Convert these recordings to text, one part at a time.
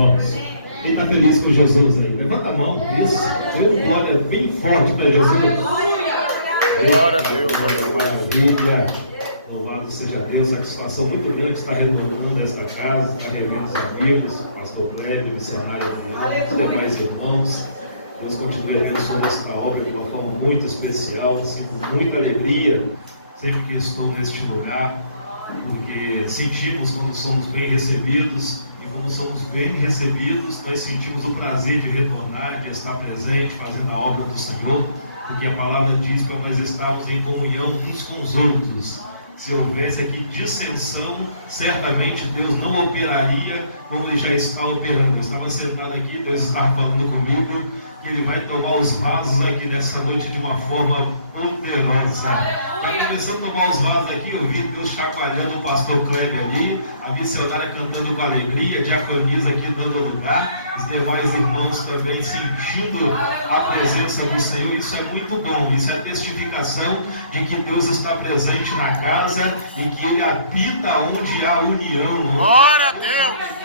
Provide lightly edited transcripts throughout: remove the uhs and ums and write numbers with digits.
irmãos? Quem está feliz com Jesus aí? Levanta a mão, isso. Dê uma glória bem forte para Jesus. Maravilha. Louvado seja Deus. Satisfação muito grande estar retornando esta casa, estar revendo os amigos, pastor Kleber, missionário do os demais irmãos. Deus continue abençoando esta obra de uma forma muito especial, assim, com muita alegria, sempre que estou neste lugar, porque sentimos quando somos bem recebidos, e quando somos bem recebidos, nós sentimos o prazer de retornar, de estar presente, fazendo a obra do Senhor, porque a palavra diz para nós estarmos em comunhão uns com os outros. Se houvesse aqui dissensão, certamente Deus não operaria como Ele já está operando. Eu estava sentado aqui, Deus estava falando comigo, que Ele vai tomar os vasos aqui nessa noite de uma forma poderosa. Já começou a tomar os vasos aqui, eu vi Deus chacoalhando o pastor Kleber ali, a missionária cantando com alegria, a diaconisa aqui dando lugar, os demais irmãos também sentindo a presença do Senhor. Isso é muito bom, isso é testificação de que Deus está presente na casa e que Ele habita onde há união. Glória a Deus!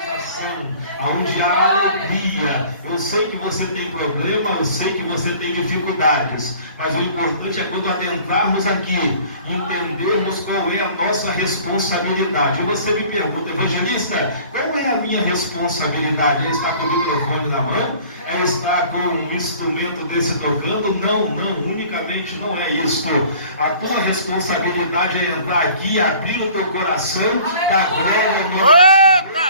Onde há alegria. Eu sei que você tem problema, eu sei que você tem dificuldades, mas o importante é quando adentrarmos aqui, entendermos qual é a nossa responsabilidade. E você me pergunta, evangelista, qual é a minha responsabilidade? É estar com o microfone na mão? É estar com um instrumento desse tocando? Não, unicamente não é isto. A tua responsabilidade é entrar aqui, abrir o teu coração, dar glória ao nome do Senhor,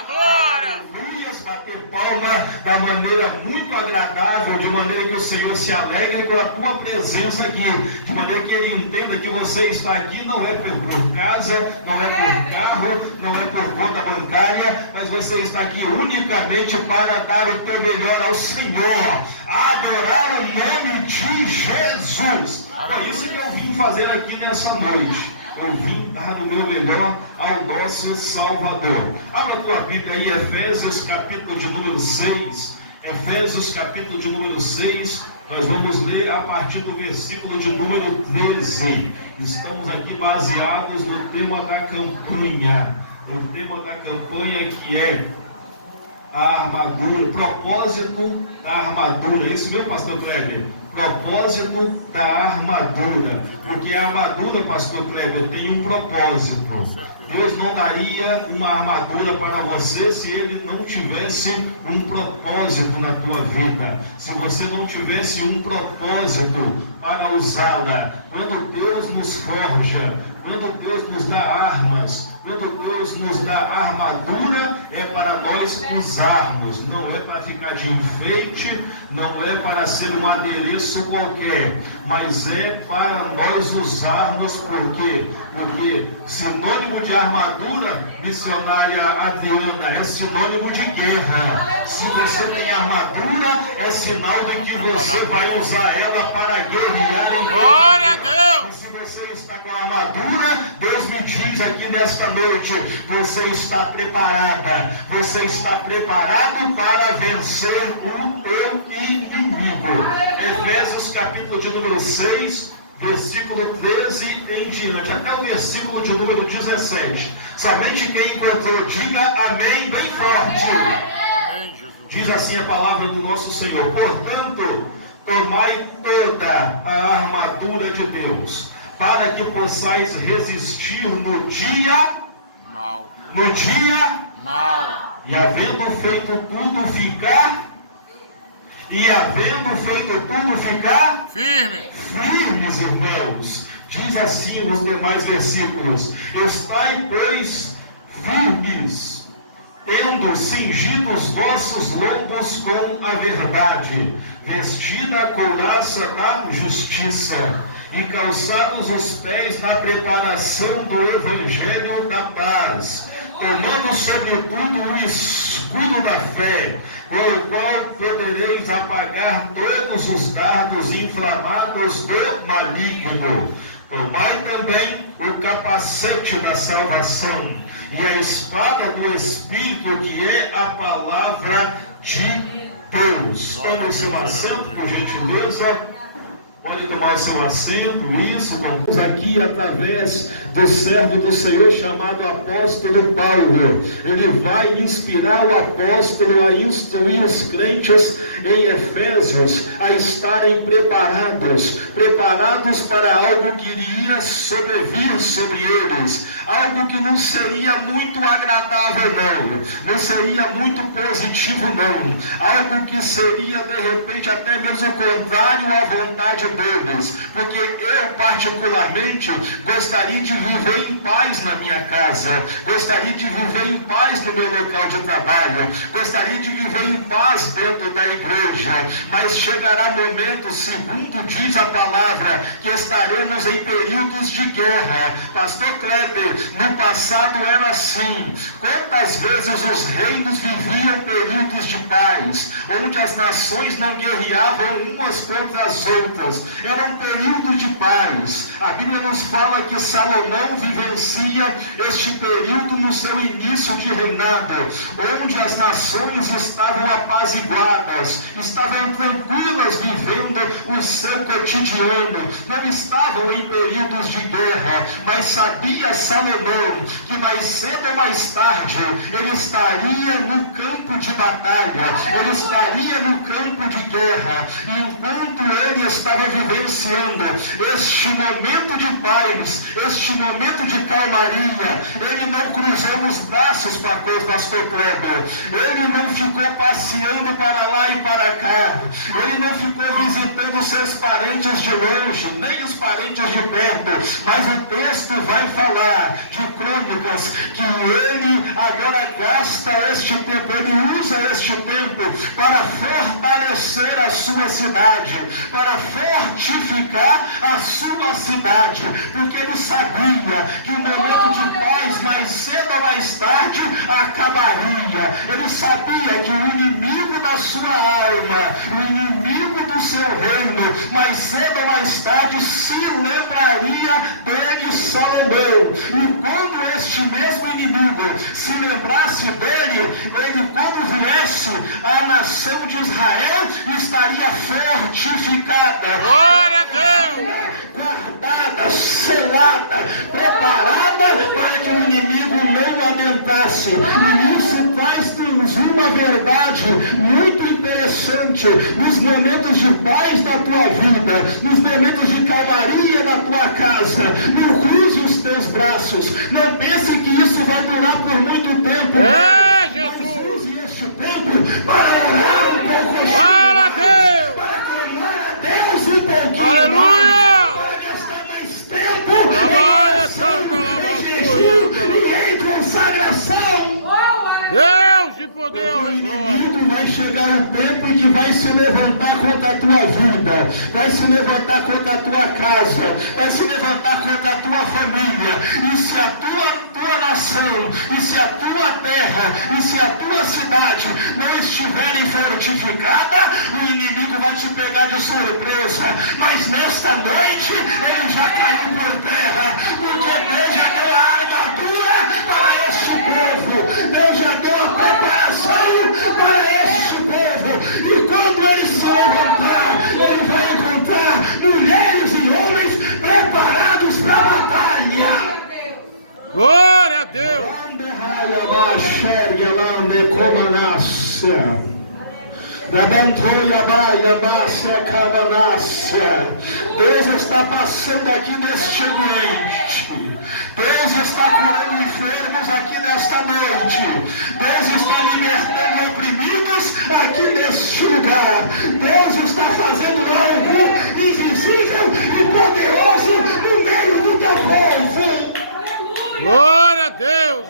bater palma da maneira muito agradável, de maneira que o Senhor se alegre com a tua presença aqui, de maneira que Ele entenda que você está aqui não é por casa, não é por carro, não é por conta bancária, mas você está aqui unicamente para dar o teu melhor ao Senhor, adorar o nome de Jesus. É isso que eu vim fazer aqui nessa noite. Eu vim dar o meu melhor ao nosso Salvador. Abra a tua Bíblia aí, Efésios capítulo de número 6. Efésios capítulo de número 6. Nós vamos ler a partir do versículo de número 13. Estamos aqui baseados no tema da campanha. O tema da campanha que é a armadura, propósito da armadura. Isso mesmo, pastor Kleber? Propósito da armadura. Porque a armadura, pastor Kleber, tem um propósito. Deus não daria uma armadura para você se Ele não tivesse um propósito na tua vida. Se você não tivesse um propósito para usá-la. Quando Deus nos forja, quando Deus nos dá armas, quando Deus nos dá armadura, é para nós usarmos, não é para ficar de enfeite, não é para ser um adereço qualquer, mas é para nós usarmos. Por quê? Porque sinônimo de armadura, missionária Adriana, é sinônimo de guerra. Se você tem armadura, é sinal de que você vai usar ela para guerrear em guerra. Se você está com a armadura, Deus me diz aqui nesta noite, você está preparada, você está preparado para vencer o teu inimigo. Efésios capítulo de número 6, versículo 13 em diante, até o versículo de número 17. Somente quem encontrou, diga amém bem forte. Diz assim a palavra do nosso Senhor: portanto, tomai toda a armadura de Deus, para que possais resistir no dia e havendo feito tudo ficar firmes, irmãos. Diz assim nos demais versículos: estai, pois, firmes, tendo cingido os vossos lombos com a verdade, vestida a couraça da justiça, e calçados os pés na preparação do evangelho da paz, tomando sobretudo o escudo da fé, com o qual podereis apagar todos os dardos inflamados do maligno. Tomai também o capacete da salvação e a espada do Espírito, que é a palavra de Deus. Tome o seu assento, por gentileza. Olhe pode tomar o seu assento, isso, aqui através do servo do Senhor chamado apóstolo Paulo. Ele vai inspirar o apóstolo a instruir os crentes em Efésios a estarem preparados para algo que iria sobrevir sobre eles, algo que não seria muito agradável não seria muito positivo não, algo que seria de repente até mesmo contrário à vontade deles, porque eu particularmente gostaria de viver em paz na minha casa, gostaria de viver em paz no meu local de trabalho, gostaria de viver em paz dentro da igreja, mas chegará momento, segundo diz a palavra, que estaremos em períodos de guerra. Pastor Kleber, no passado era assim. Quantas vezes os reinos viviam períodos de paz, onde as nações não guerreavam umas contra as outras, era um período de paz. A Bíblia nos fala que Salomão vivencia este período no seu início de reinado, onde as nações estavam apaziguadas, estavam tranquilas vivendo o seu cotidiano, não estavam em períodos de guerra, mas sabia Salomão que mais cedo ou mais tarde ele estaria no campo de batalha, ele estaria no campo de guerra, e enquanto ele estava vivenciando este momento de paz, este momento de calmaria, ele não cruzou os braços para o pastor Kleber, ele não ficou passeando para lá e para cá, ele não ficou visitando seus parentes de longe, nem os parentes de perto, mas o texto vai falar de Crônicas que ele agora gasta este tempo, ele usa este tempo para fortalecer a sua cidade, para fortificar a sua cidade, porque ele sabia que o momento de paz mais cedo ou mais tarde acabaria. Ele sabia que o inimigo da sua alma, o inimigo do seu reino, mais cedo ou mais tarde se lembraria dele, Salomão. E quando este mesmo inimigo se lembrasse dele, ele quando viesse, a nação de Israel estaria fortificada, guardada, selada, preparada para que o inimigo não adentrasse. E isso traz-nos uma verdade muito interessante nos momentos de paz da tua vida, nos momentos de calmaria na tua casa. Não cruze os teus braços, não pense que isso vai durar por muito tempo. Mas use este tempo para orar um pouco mais, para clamar a Deus um pouquinho mais, para gastar mais tempo em oração, em jejum e em consagração. O inimigo vai chegar um tempo em que vai se levantar contra a tua vida, vai se levantar contra a tua casa, vai se levantar contra a tua família. E se a tua nação, e se a tua terra, e se a tua cidade não estiverem fortificada, o inimigo vai te pegar de surpresa. Mas nesta noite ele já caiu por terra, porque Deus já deu a armadura para este povo, Deus já deu a preparação para este povo. E quando ele se levantar, ele vai encontrar mulheres e homens preparados para a batalha. Glória a Deus! Deus está passando aqui neste ambiente. Deus está curando enfermos aqui nesta noite. Deus está libertando oprimidos aqui neste lugar. Deus está fazendo algo invisível e poderoso no meio do teu povo. Glória a Deus!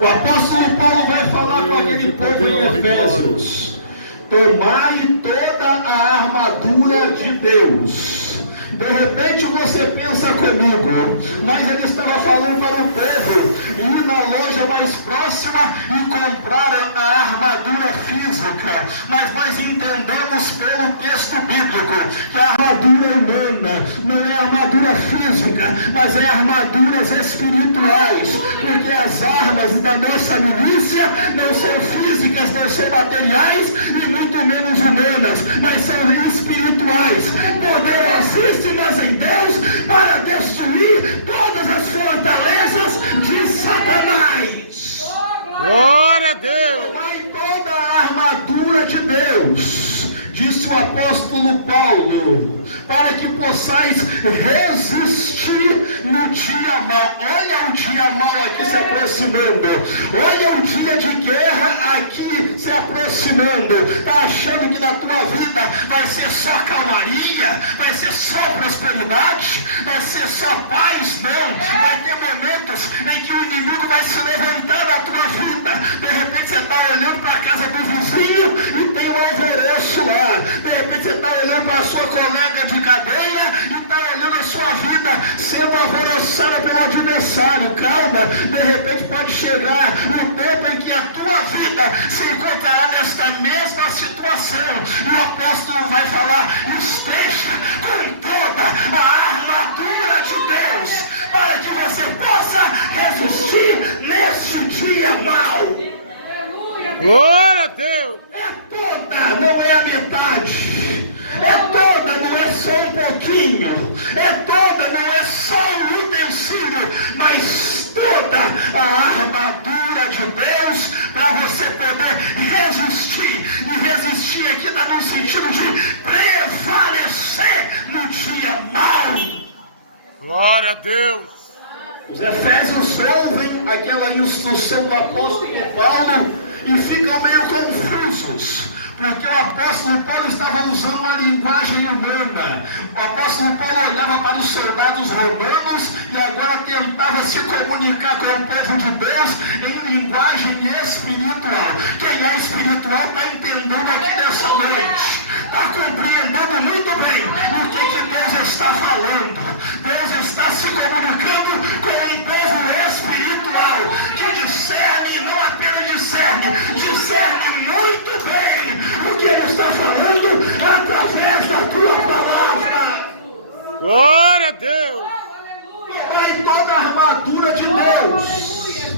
O apóstolo Paulo vai falar com aquele povo em Efésios: tomai toda a armadura de Deus. De repente você pensa comigo, mas ele estava falando para o povo ir na loja mais próxima e comprar a armadura física. Mas nós entendemos pelo texto bíblico que a armadura humana não é a armadura física, mas é a armadura armaduras espirituais, porque as armas da nossa milícia não são físicas, não são materiais e muito menos humanas, mas são espirituais, poderosíssimas em Deus para destruir todas as fortalezas de Satanás. Glória a Deus. Tomai toda a armadura de Deus, disse o apóstolo Paulo, para que possais resistir no dia mau. Olha o dia mau aqui se aproximando. Olha o dia de guerra aqui se aproximando. Está achando que na tua vida vai ser só calmaria, vai ser só prosperidade, vai ser só paz? Não. Vai ter momentos em que o inimigo vai se levantar na tua vida. De repente você está olhando para a casa do vizinho e tem um alvoroço lá. De repente você está olhando para a sua colega de cadeia e está olhando a sua vida sendo alvoroçada pelo adversário. Calma, de repente pode chegar no tempo em que a tua vida se encontrará nesta mesma situação. E o apóstolo vai falar: esteja com toda a armadura de Deus, para que você possa resistir neste dia mau. Glória a Deus. É toda, não é a metade. É toda, não é só um pouquinho. É toda, não é só um utensílio, mas toda a armadura de Deus para você poder resistir. E resistir aqui está no sentido de prevalecer no dia mau. Glória a Deus. Os Efésios ouvem aquela instrução do apóstolo Paulo e ficam meio confusos, porque o apóstolo Paulo estava usando uma linguagem humana. O apóstolo Paulo olhava para os soldados romanos e agora tentava se comunicar com o povo de Deus em linguagem espiritual. Quem é espiritual está entendendo aqui nessa noite, está compreendendo muito bem o que Deus está falando. Deus está se comunicando com um povo espiritual que discerne, não apenas discerne muito bem o que Ele está falando através da tua palavra. Glória a Deus. Tomai toda a armadura de Deus,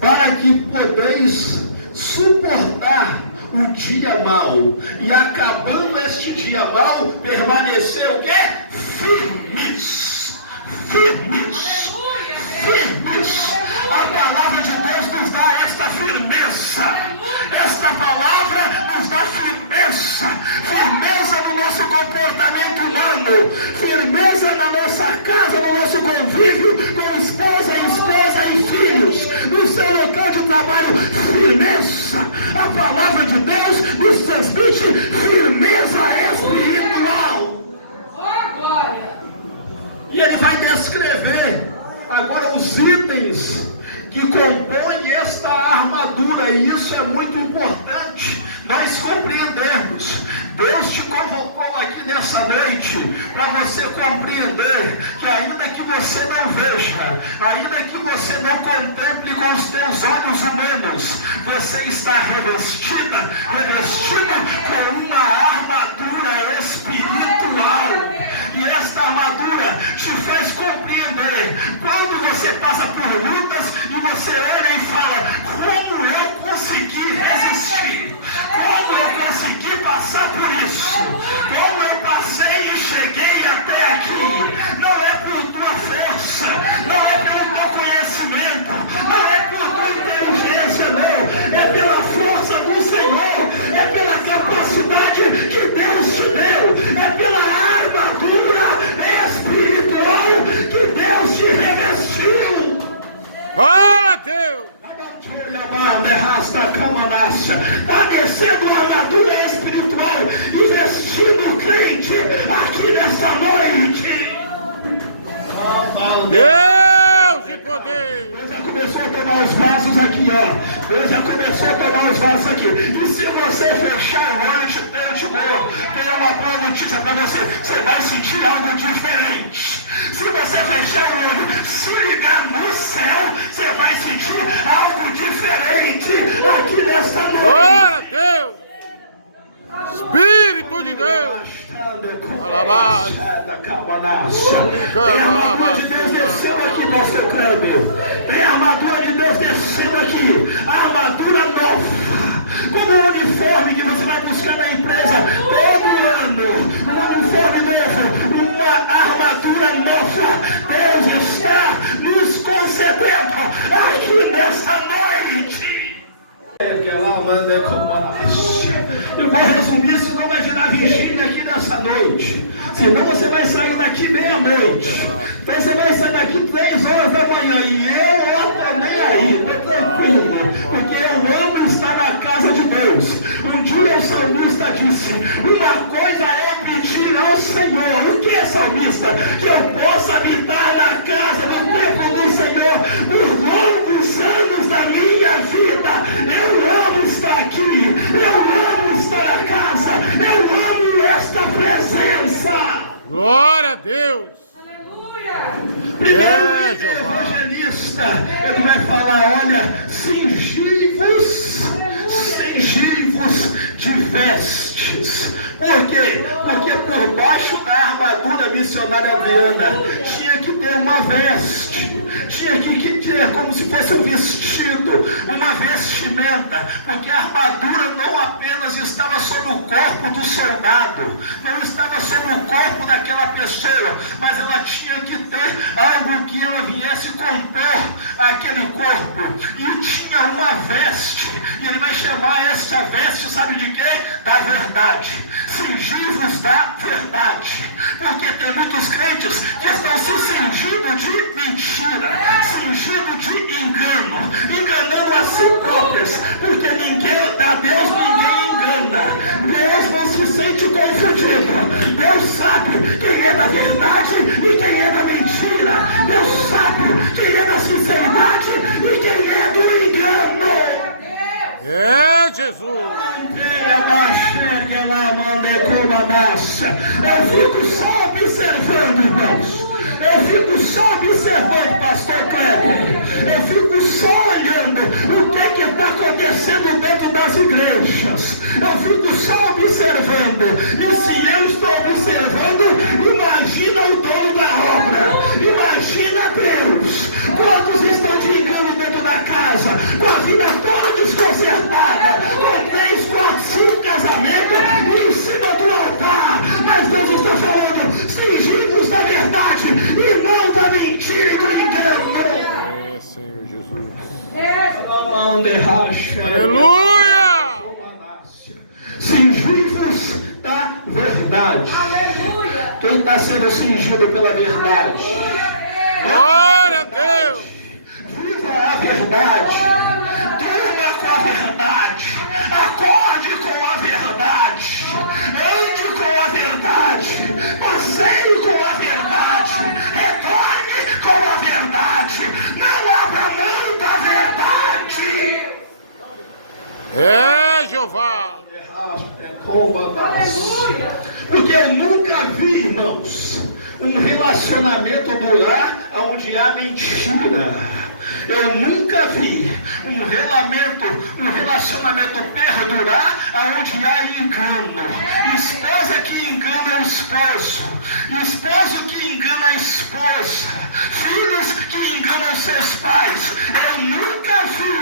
para que podeis suportar o dia mau, e acabando este dia mau, permanecer o quê? Firmes. Firmes. Firmes. A palavra de Deus nos dá esta firmeza. Esta palavra nos dá firmeza. Firmeza no nosso comportamento humano. Firmeza na nossa casa, no nosso convívio com esposa e filhos. No seu local de trabalho, firmeza. A palavra de Deus nos transmite firmeza espiritual. E ele vai descrever agora os itens que compõem esta armadura, e isso é muito importante nós compreendermos. Deus te convocou aqui nessa noite para você compreender que ainda que você não veja, ainda que você não contemple com os teus olhos humanos, você está revestido com uma armadura espiritual. E esta armadura te faz compreender quando você passa por lutas e você olha e fala: como eu consegui resistir? Como eu consegui passar por isso? Como eu passei e cheguei até aqui? Não é por tua força, não é pelo teu conhecimento, não é por tua inteligência, não. É pela força do Senhor, é pela capacidade que Deus te deu, é pela armadura espiritual que Deus te revestiu. Glória a Deus. Está descendo a armadura espiritual e vestindo o crente aqui nessa noite. Deus já começou a tomar os braços aqui, ó. Deus já começou a tomar os braços aqui. E se você fechar o olho, eu te dou. Tem uma boa notícia para você. Você vai sentir algo diferente. Se você fechar o olho, se ligar no céu, você vai sentir algo diferente aqui nesta noite. Deus! Espírito de Deus! Tem a armadura de Deus descendo aqui, nós e eu estou nem aí, estou tranquilo, porque eu amo estar na casa de Deus. Um dia o salmista disse, uma coisa é pedir ao Senhor. O que é salmista? Que eu possa habitar na casa do templo do Senhor por longos anos da minha vida. Eu amo estar aqui, eu amo estar na casa, eu amo esta presença. Glória a Deus. Primeiro líder evangelista, ele vai falar, olha, cingivos de vestes. Por quê? Porque por baixo da armadura missionária havaiana tinha que ter uma veste, tinha que ter como se fosse um vestido, uma vestimenta, porque a armadura não apenas estava sobre o corpo do soldado, não estava sobre o corpo daquela pessoa, mas ela tinha que ter algo que ela viesse compor aquele corpo, e tinha uma veste, e ele vai chamar essa veste, sabe de quê? Da verdade. Cingivos da verdade, porque tem muitos crentes que estão se cingindo de mentira, cingindo de engano, enganando a si próprios, porque a Deus ninguém engana. Deus não se sente confundido. Deus sabe quem é da verdade e quem é da mentira. Deus sabe quem é da sinceridade e quem é do engano. É, Jesus. Eu fico só observando, irmãos. Eu fico só observando, pastor Kleber. Eu fico só olhando o que está acontecendo dentro das igrejas. Eu fico só observando. E se eu estou observando, imagina o dono da obra. Imagina Deus. Quantos estão de engano dentro da casa, com a vida toda desconcertada, com 3, 4, 5 casamentos em cima do altar. Mas Deus está falando, cingivos da verdade e não da mentira e do engano. É, Senhor Jesus. Aleluia! Cingivos da verdade. Aleluia! Quem está sendo cingido pela verdade? Glória a Deus. Viva a verdade. Durma com a verdade. Acorde com a verdade. Ande com a verdade. Passeie com a verdade. Retorne com a verdade. Não abra mão da verdade. É, Jeová. Aleluia! Porque eu nunca vi, irmãos, um relacionamento durar onde há mentira. Eu nunca vi um relacionamento perdurar onde há engano. Esposa que engana o esposo, esposo que engana a esposa, filhos que enganam seus pais. Eu nunca vi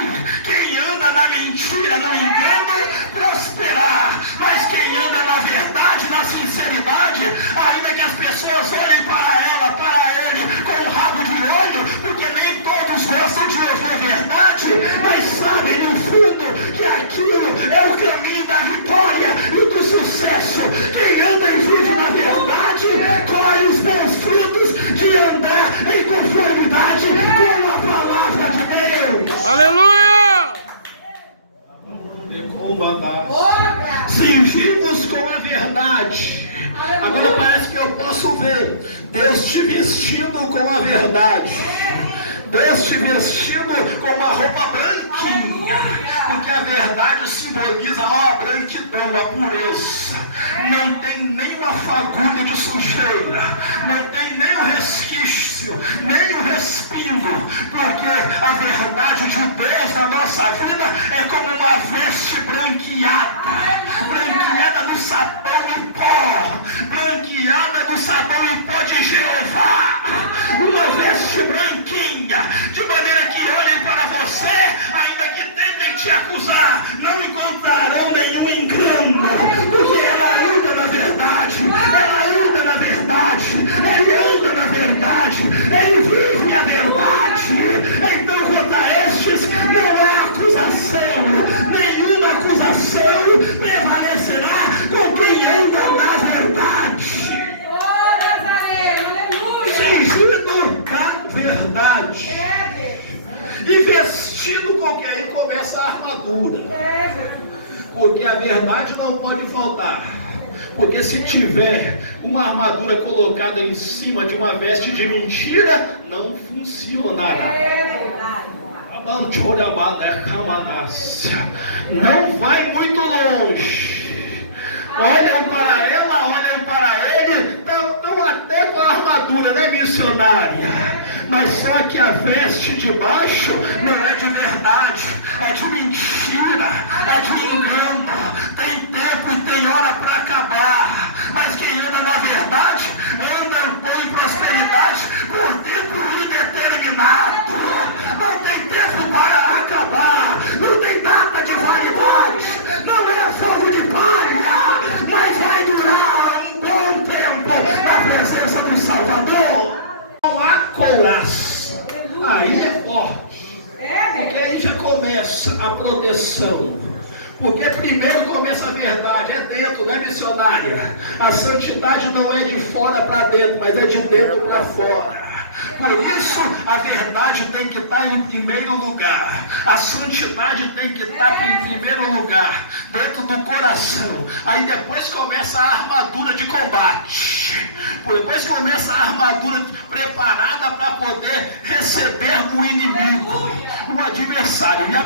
quem anda na mentira, no engano, prosperar. Mas quem anda na verdade, na sinceridade, ainda que as pessoas olhem para ela, para ele, com o rabo de olho, porque nem todos gostam de ouvir a verdade, mas sabem no fundo que aquilo é o caminho da vitória e do sucesso. Quem anda e vive na verdade, colhe os bons frutos de andar em conformidade com a palavra de Deus. Aleluia. Cingimos com a verdade. Agora parece que eu posso ver Deus te vestindo com a verdade. Deus te vestindo com uma roupa branquinha, porque a verdade simboliza a branquidão, a pureza. Não tem nenhuma fagulha de sujeira, não tem nem o resquício, nem o respingo, porque a verdade de Deus na nossa vida é como uma veste branqueada do sabão em pó, branqueada do sabão em pó de Jeová. Uma veste branquinha, de maneira que olhem para você, ainda que tentem te acusar, não encontrarão nenhum engano, porque ela anda na verdade, ela anda na verdade, é armadura. Porque a verdade não pode faltar. Porque se tiver uma armadura colocada em cima de uma veste de mentira, não funcionará. Não vai muito longe. Olham para ela, olham para ele, estão até com a armadura, né, missionária? Mas só que a veste de baixo não é de verdade, é de mentira, é de engano. Tem tempo e tem hora para acabar. Mas quem anda na verdade, anda em prosperidade por tempo indeterminado. Não tem tempo para acabar, não tem data de validade, não é fogo de palha, mas vai durar um bom tempo na presença do Salvador. Não há couraça, aí é forte, porque aí já começa a proteção. Porque primeiro começa a verdade, é dentro, né, missionária? A santidade não é de fora para dentro, mas é de dentro para fora. Por isso, a verdade tem que estar em primeiro lugar. A santidade tem que estar em primeiro lugar, dentro do coração. Aí depois começa a armadura de combate. Depois começa a armadura preparada para poder receber o inimigo, o adversário. E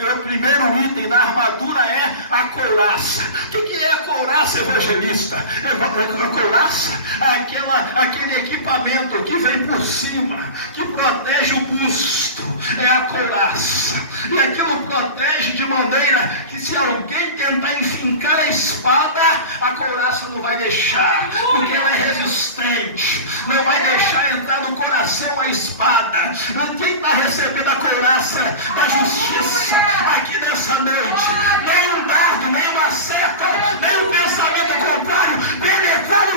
o primeiro item da armadura é a couraça. O que é a couraça, evangelista? A couraça é aquele equipamento que vem por cima, que protege o busto. É a couraça. E aquilo protege de maneira que se alguém tentar enfincar a espada, a couraça não vai deixar, porque ela é resistente, não vai deixar entrar no coração a espada. Quem está recebendo a couraça da justiça aqui nessa noite, nem um dardo, nem uma seta, nem um pensamento contrário penetrará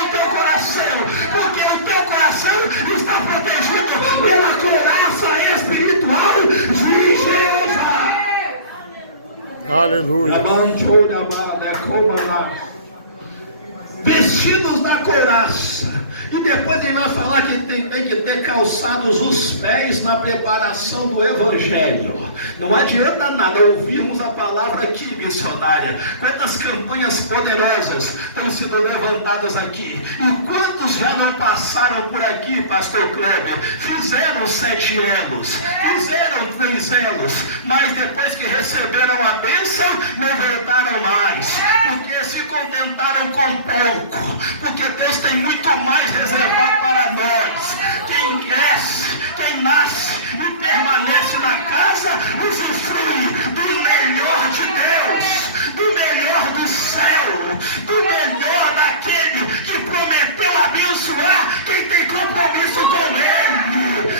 no teu coração, porque o teu coração está protegido pela couraça espiritual de Jeová. Aleluia. Vestidos da couraça. E depois ele vai falar que tem que ter calçados os pés na preparação do Evangelho. Não adianta nada ouvirmos a palavra aqui, missionária. Quantas campanhas poderosas estão sendo levantadas aqui. E quantos já não passaram por aqui, pastor Kleber? Fizeram 7 elos, fizeram 3 elos, mas depois que receberam a bênção, não voltaram mais. Porque se contentaram com pouco. Porque Deus tem muito mais reservado para nós. Quem cresce, quem nasce e permanece na casa, usufrui do melhor de Deus, do melhor do céu, do melhor daquele que prometeu abençoar quem tem compromisso com Ele.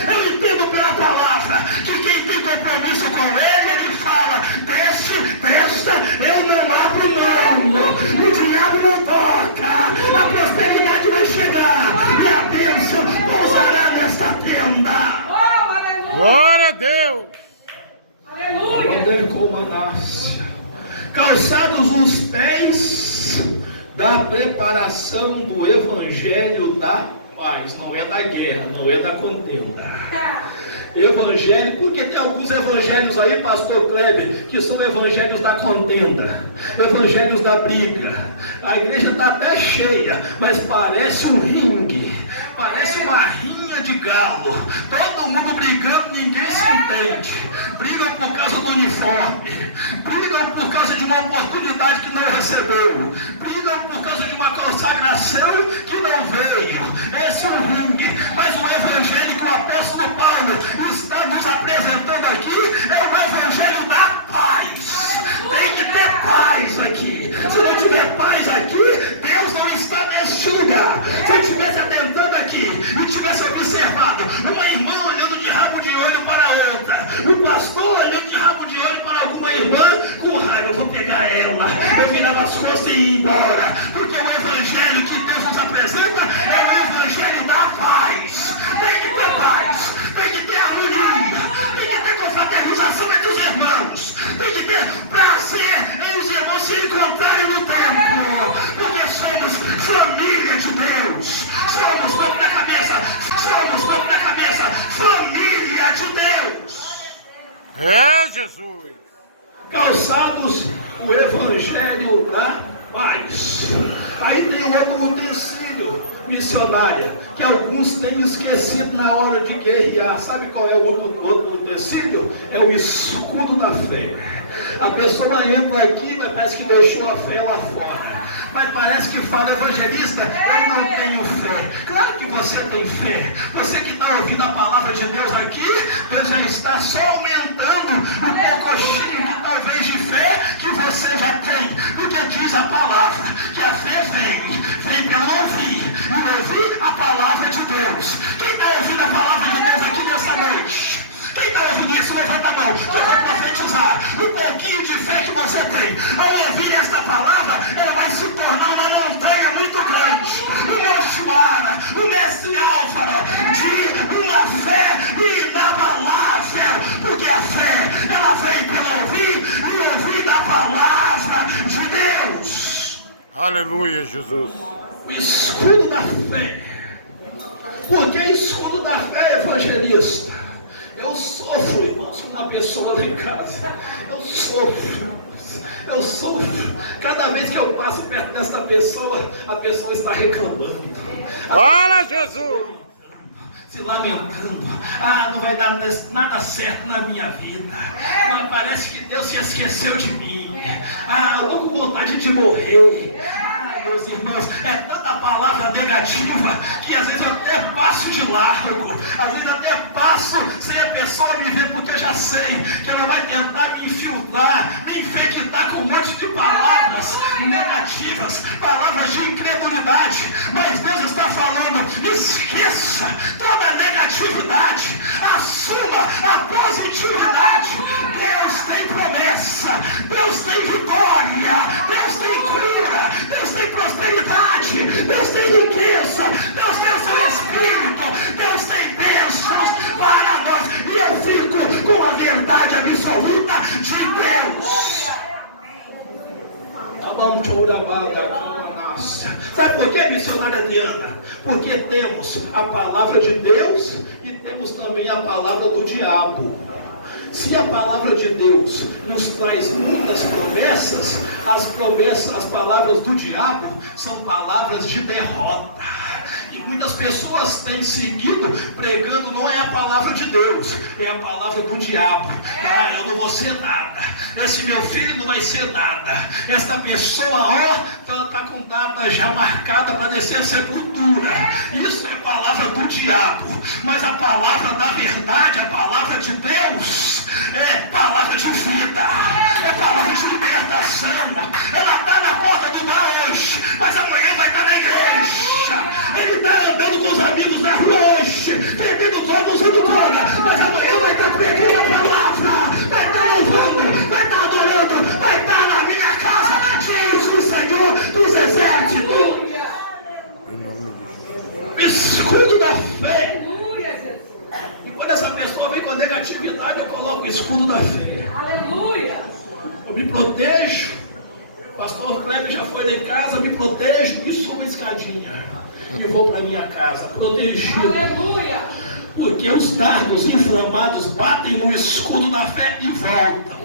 Eu entendo pela palavra que quem tem compromisso com Ele, Ele fala: desta eu não abro mão, o diabo não toca, a prosperidade vai chegar e a bênção pousará nesta tenda. Glória a Deus. Calçados os pés da preparação do Evangelho da paz. Não é da guerra, não é da contenda. Evangelho, porque tem alguns evangelhos aí, pastor Kleber, que são evangelhos da contenda, evangelhos da briga. A igreja está até cheia, mas parece um ringue, parece uma rinha de galo. Todo mundo brigando, ninguém se entende. Brigam por causa do uniforme, brigam por causa de uma oportunidade que não recebeu, brigam por causa de uma consagração que não veio. Esse é um ringue, mas o evangelho que o apóstolo Paulo está nos apresentando aqui é o evangelho da paz. Tem que ter paz aqui. Se não tiver paz aqui, Deus não está neste lugar. Se eu estivesse atentando aqui e tivesse observado uma irmã olhando de rabo de olho para outra, um pastor olhando de rabo de olho para alguma irmã, com raiva, eu vou pegar ela, eu virava as costas e ia embora. Porque o evangelho que Deus nos apresenta é o evangelho da paz. Tem que ter paz, tem missionária que alguns têm esquecido na hora de guerrear. Sabe qual é o outro utensílio? É o escudo da fé. A pessoa entra aqui, mas parece que deixou a fé lá fora. Mas parece que fala, evangelista, eu não tenho fé. Claro que você tem fé. Você que está ouvindo a palavra de Deus aqui, Deus já está só aumentando o pouquinho que talvez de fé que você já tem. Porque diz a palavra que a fé vem pelo ouvir. E ouvir a palavra de Deus. Quem está ouvindo a palavra de Deus aqui nessa noite? Quem está ouvindo isso, levanta a mão, que eu vou profetizar. O pouquinho de fé que você tem, ao ouvir esta palavra, ela vai se tornar uma montanha muito grande. O Monte o mestre Álvaro, de uma fé inabalável. Porque a fé, ela vem pelo ouvir e ouvir da palavra de Deus. Aleluia, Jesus. O escudo da fé. Por que escudo da fé, evangelista? Eu sofro, irmãos, com uma pessoa lá em casa. Eu sofro. Cada vez que eu passo perto dessa pessoa, a pessoa está reclamando. Fala, Jesus! Se lamentando. Não vai dar nada certo na minha vida. Parece que Deus se esqueceu de mim. Eu tô com vontade de morrer. Meus irmãos, é tanta palavra negativa que às vezes eu até passo de largo, às vezes até passo sem a pessoa me ver, porque eu já sei que ela vai tentar me infiltrar, me infectar com um monte de palavras negativas, palavras de incredulidade. Mas Deus está falando, esqueça toda a negatividade, assuma a positividade. Deus tem promessa, Deus tem vitória, Deus tem cura, Deus tem prosperidade, Deus tem riqueza, Deus tem o seu Espírito, Deus tem bênçãos para nós. E eu fico com a verdade absoluta de Deus. Sabe por que, missionária Diana? Porque temos a palavra de Deus e temos também a palavra do diabo. Se a palavra de Deus nos traz muitas promessas, as palavras do diabo são palavras de derrota. E muitas pessoas têm seguido pregando, não é a palavra de Deus, é a palavra do diabo. Eu não vou ser nada, esse meu filho não vai ser nada, esta pessoa, está com data já marcada para descer a sepultura. Isso é palavra do diabo. Mas a palavra da verdade, a palavra de Deus, é palavra de vida, é palavra de libertação. Ela está na porta do bar hoje, mas amanhã vai estar na igreja. Ele está andando com os amigos na rua hoje, bebendo droga, usando droga, mas amanhã vai estar pregando a palavra, vai estar louvando, vai estar adorando, vai estar na minha casa, diz o Senhor dos Exércitos. Escudo da fé. E quando essa pessoa vem com negatividade, eu coloco o escudo da fé. Aleluia. Eu me protejo. O pastor Kleber já foi lá em casa, me protejo e subo a escadinha. E vou para minha casa, protegido. Aleluia. Porque os dardos inflamados batem no escudo da fé e voltam.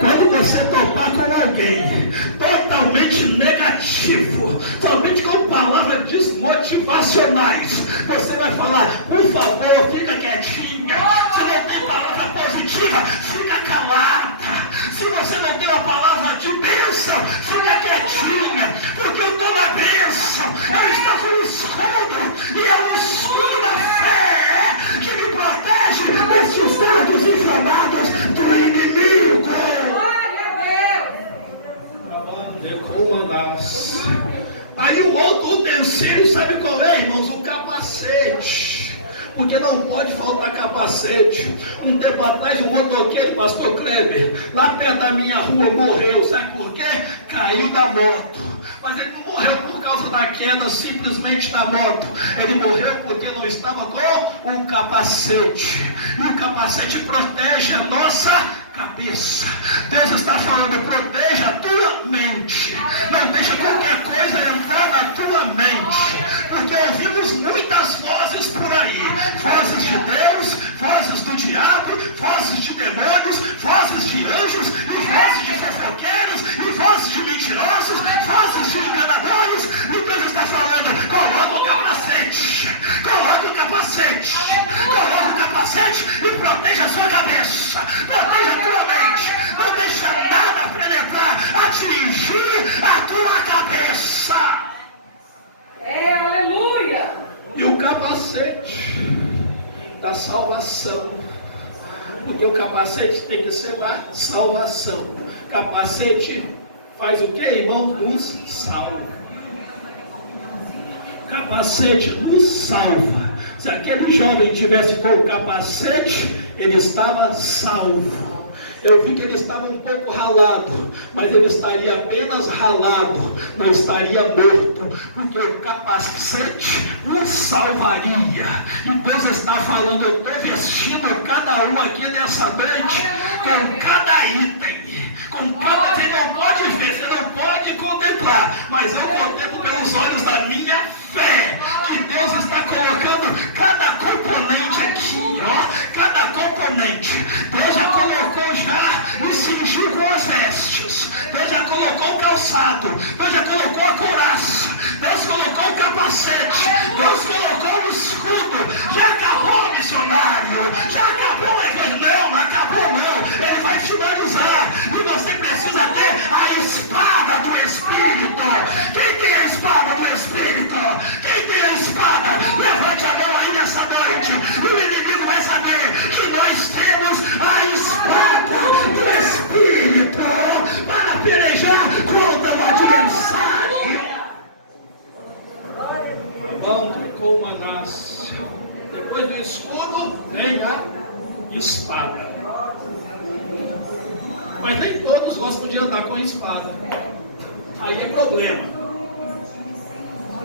Quando você topar com alguém totalmente negativo, somente com palavras desmotivacionais, você vai falar, por favor, fica quietinha. Se não tem palavra positiva, fica calada. Se você não tem uma palavra de bênção, fica quietinha. Porque eu estou na bênção, eu estou com o escudo, e é o escudo da fé que me protege desses dardos inflamados do inimigo. Aí o outro utensílio, sabe qual é, irmãos? O capacete. Porque não pode faltar capacete. Um tempo atrás, um motoqueiro, pastor Kleber, lá perto da minha rua, morreu. Sabe por quê? Caiu da moto. Mas ele não morreu por causa da queda simplesmente da moto. Ele morreu porque não estava com um capacete. E o capacete protege a nossa cabeça. Deus está falando, proteja a tua mente. Não deixa qualquer coisa entrar na tua mente. Porque ouvimos muitas vozes por aí. Vozes de Deus, vozes do diabo, vozes de demônios, vozes de anjos, e vozes de fofoqueiros, e vozes de mentirosos, vozes de enganadores. E Deus está falando, coloca o capacete. capacete e proteja a sua cabeça, proteja a tua mente, não deixa nada penetrar, atingir a tua cabeça. Aleluia! E o capacete da salvação, porque o capacete tem que ser da salvação. Capacete faz o que, irmão? Nos salva. Capacete nos salva. Se aquele jovem tivesse com o capacete, ele estava salvo. Eu vi que ele estava um pouco ralado, mas ele estaria apenas ralado, não estaria morto, porque o capacete o salvaria. E Deus está falando, eu estou vestindo cada um aqui nessa noite com cada item. Com cada, você não pode ver, você não pode contemplar, mas eu contemplo pelos olhos da minha fé, que Deus está colocando cada componente aqui, ó, cada componente. Deus já colocou, já me cingiu com as vestes, Deus já colocou o calçado, Deus já colocou a couraça, Deus colocou o capacete, Deus colocou o escudo. Já acabou, missionário, já acabou o evangelho, não acabou não, ele vai finalizar, e você precisa ter a espada do Espírito. Quem tem a espada do Espírito? Quem tem a espada? Levante a mão aí nessa noite, e o inimigo vai saber que nós temos a espada do Espírito para pelejar contra o adversário. Vão tricou uma nasce. Depois do escudo vem a espada. Mas nem todos gostam de andar com espada. Aí é problema.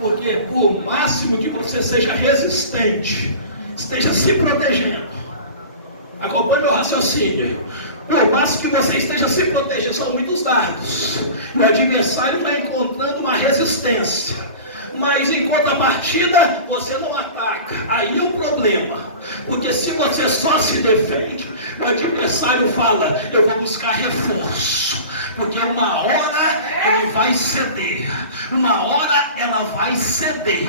Porque por máximo que você seja resistente, esteja se protegendo. Acompanhe meu raciocínio. Por máximo que você esteja se protegendo, são muitos dardos. O adversário vai encontrando uma resistência. Mas em contrapartida, você não ataca. Aí é o problema. Porque se você só se defende, o adversário fala, eu vou buscar reforço. Porque uma hora ele vai ceder. Uma hora ela vai ceder.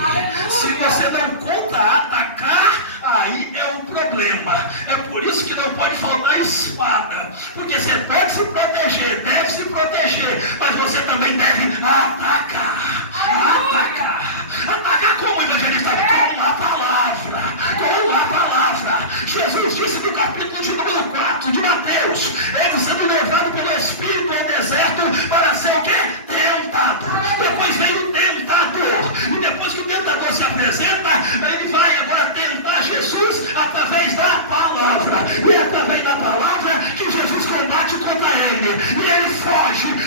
Se você não contra-atacar, aí é um problema. É por isso que não pode faltar espada. Porque você pode se proteger, deve se proteger, mas você também deve atacar. Atacar. Atacar como, evangelista? Com a palavra. Com a palavra. Jesus disse no capítulo de número 4 de Mateus, ele sendo levado pelo Espírito ao deserto para ser o quê? Tentado. Depois vem o tentador. E depois que o tentador se apresenta, ele vai agora tentar Jesus através da palavra. E é através da palavra que Jesus combate contra ele. E ele foge.